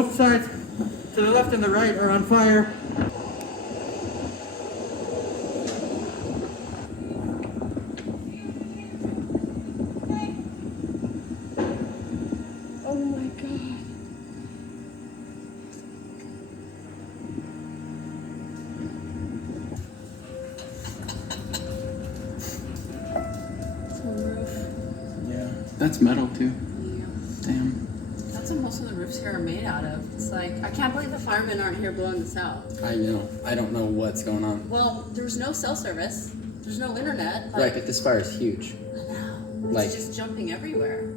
Both sides to the left and the right are on fire. Oh my God. It's on the roof. Yeah. That's metal too. Yeah. Damn. That's what most of the roofs here are made out of. It's like, I can't believe the firemen aren't here blowing this out. I know. I don't know what's going on. Well, there's no cell service. There's no internet. Right, but this fire is huge. I know. Like- It's just jumping everywhere.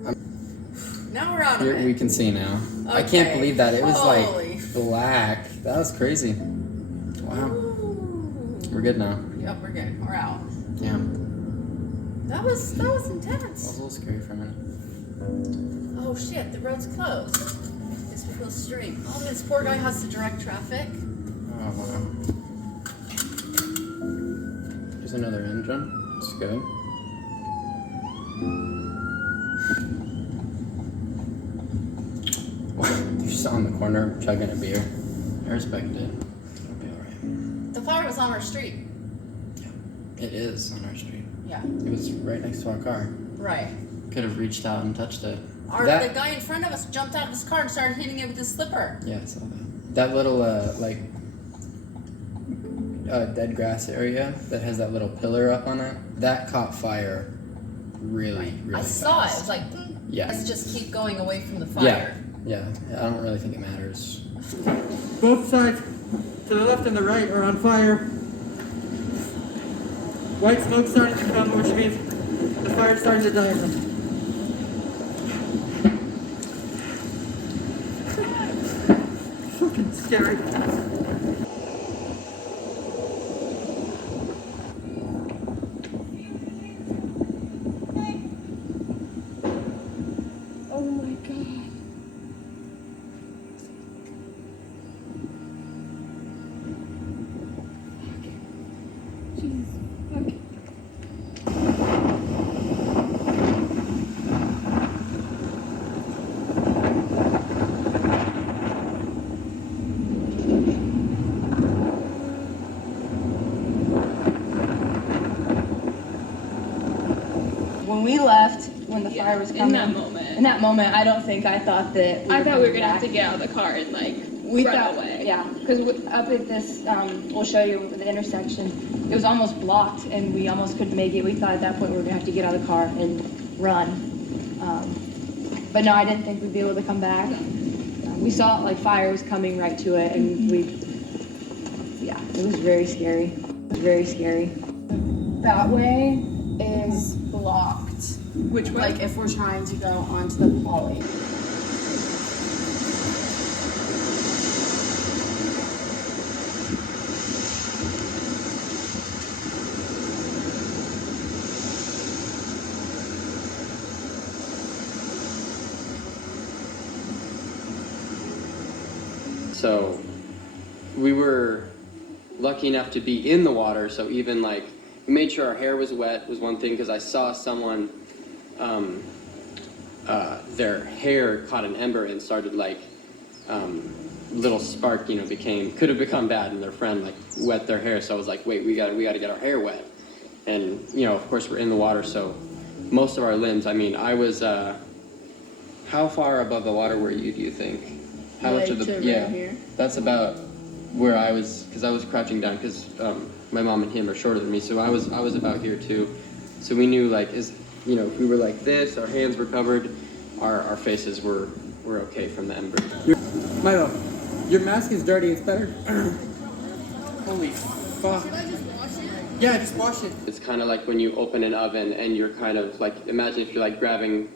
Now we're out of it. We can see now. I Okay. can't believe that. It was Holy. like black. That was crazy. Wow. Ooh. We're good now. Yep, we're good. We're out. Yeah. That was That was intense. a little scary for a minute. Oh shit, the road's closed. It's Smithfield Street. Oh, this poor guy has to direct traffic. Oh, wow. There's another engine. It's good. You're just on the corner chugging a beer. I respect it. It'll be alright. The fire was on our street. It is on our street. Yeah, It was right next to our car. right. Could have reached out and touched it. The guy in front of us jumped out of his car and started hitting it with his slipper. Yeah, I saw that. That little dead grass area that has that little pillar up on it, that caught fire really I fast. saw it. It was like, Yeah. let's just keep going away from the Yeah, fire. yeah. I don't really think it matters. Both sides to the left and the right are on fire. White smoke starting to come, which means the fire's starting to die. Fucking scary. Oh my God. When we left, when the fire was coming, In that moment, I don't think I thought that. I thought we were gonna have back. to get out of the car and like We run thought, away. yeah, because up at this, we'll show you the intersection. It was almost blocked, and we almost couldn't make it. We thought at that point we were gonna have to get out of the car and run. But no, I didn't think we'd be able to come back. We saw like fire was coming right to it, and yeah, it was very scary. It was very scary. That way is blocked. Which way? Like if we're trying to go onto the poly. So we were lucky enough to be in the water, so even like we made sure our hair was wet was one thing, because I saw someone their hair caught an ember and started like little spark, you know, could have become bad, and their friend like wet their hair. So I was like, wait, we gotta get our hair wet. And you know, of course we're in the water, so most of our limbs, I mean, I was how far above the water were you, do you think? How much of the Here. That's about where I was, because I was crouching down, because my mom and him are shorter than me, so I was about here too. So we knew, like, if we were like this, our hands were covered, our faces were okay from the ember. Milo, your mask is dirty. It's better. Holy fuck. Should I just wash it? Yeah, just wash it. It's kind of like when you open an oven and you're kind of like, imagine if you're like grabbing,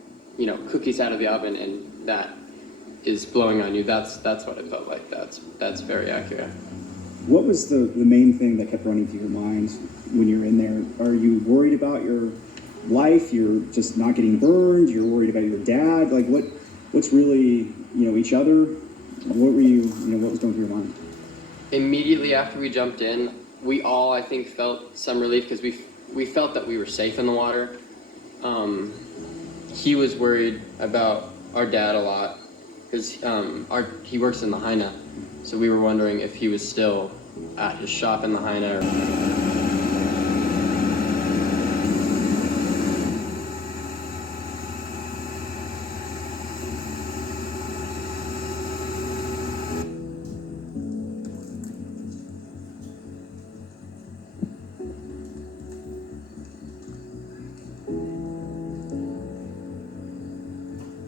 cookies out of the oven and that is blowing on you. That's what it felt like. That's very accurate. What was the main thing that kept running through your mind when you're in there? Are you worried about your life? You're just not getting burned? You're worried about your dad? Like what's really, each other? What were you, what was going through your mind? Immediately after we jumped in, we all, I think, felt some relief, because we felt that we were safe in the water. He was worried about our dad a lot. because he works in Lahaina, so we were wondering if he was still at his shop in Lahaina.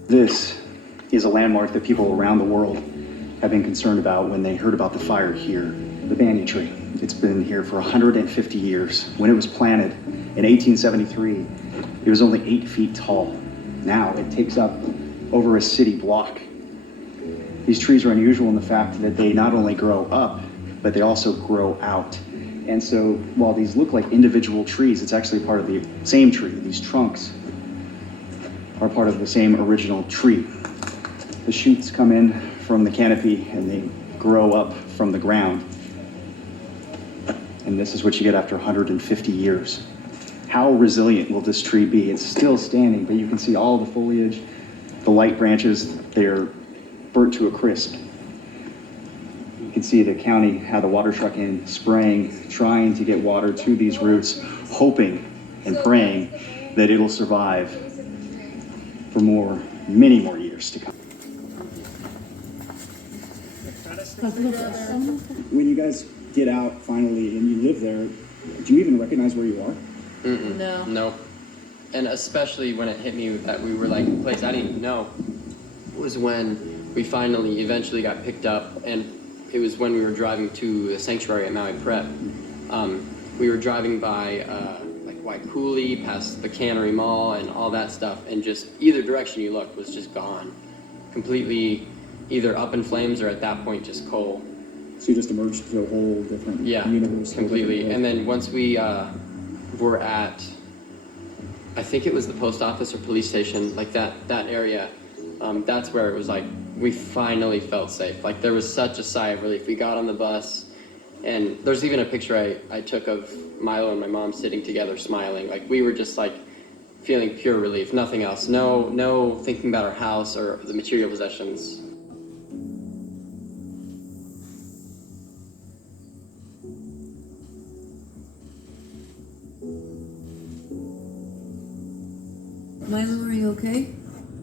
This is a landmark that people around the world have been concerned about when they heard about the fire here, the banyan tree. It's been here for 150 years. When it was planted in 1873, it was only 8 feet tall. Now it takes up over a city block. These trees are unusual in the fact that they not only grow up, but they also grow out. And so while these look like individual trees, it's actually part of the same tree. These trunks are part of the same original tree. The shoots come in from the canopy and they grow up from the ground. And this is what you get after 150 years. How resilient will this tree be? It's still standing, but you can see all the foliage, the light branches, they're burnt to a crisp. You can see the county had the water truck in, spraying, trying to get water to these roots, hoping and praying that it'll survive for many more years to come. When you guys get out finally and you live there, do you even recognize where you are? No. No. And especially when it hit me that we were like a place I didn't even know, was when we finally eventually got picked up, and it was when we were driving to the sanctuary at Maui Prep. We were driving by like Waikuli, past the Cannery Mall and all that stuff, and just either direction you looked was just gone. Completely either up in flames or at that point just coal. So you just emerged to a whole different universe. Completely. And then once we were at, I think it was the post office or police station, like that area, that's where it was like, we finally felt safe. Like there was such a sigh of relief. We got on the bus, and there's even a picture I took of Milo and my mom sitting together smiling. Like we were just like feeling pure relief, nothing else. No thinking about our house or the material possessions. Milo, are you okay?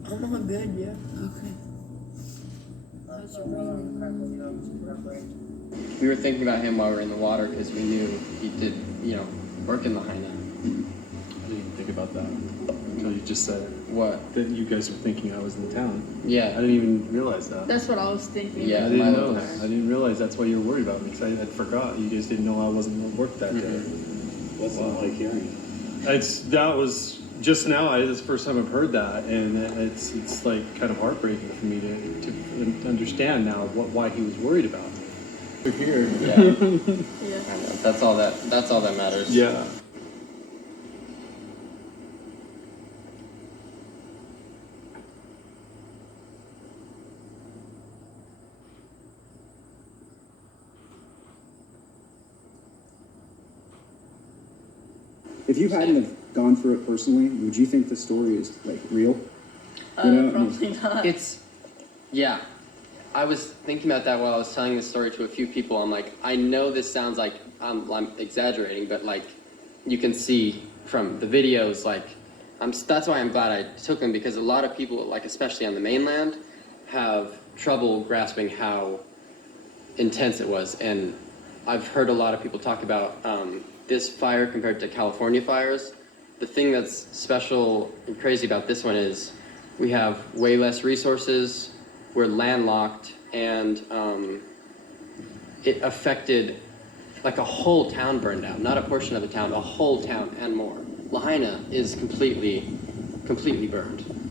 I'm all good, yeah. Okay. How's your breathing? We were thinking about him while we were in the water because we knew he did, work in Lahaina. I didn't think about that until you just said it. What? That you guys were thinking I was in town. I Yeah. didn't even realize that. That's what I was thinking. Yeah. I didn't Milo know was that. there. I didn't realize that's why you were worried about me, because I forgot. You guys didn't know I wasn't at work that day. What's it like hearing? That was just now. It's the first time I've heard that, and it's like kind of heartbreaking for me to understand now why he was worried about me. We're here. Yeah. Yeah. I know. That's all that matters. Yeah. If you hadn't have gone through it personally, would you think the story is like real? You know, I mean, Probably not. Yeah. I was thinking about that while I was telling this story to a few people. I'm like, I know this sounds like I'm exaggerating, but like, you can see from the videos, like, that's why I'm glad I took them, because a lot of people, like especially on the mainland, have trouble grasping how intense it was. And I've heard a lot of people talk about this fire compared to California fires. The thing that's special and crazy about this one is we have way less resources, we're landlocked, and it affected, like a whole town burned down, not a portion of the town, a whole town and more. Lahaina is completely burned.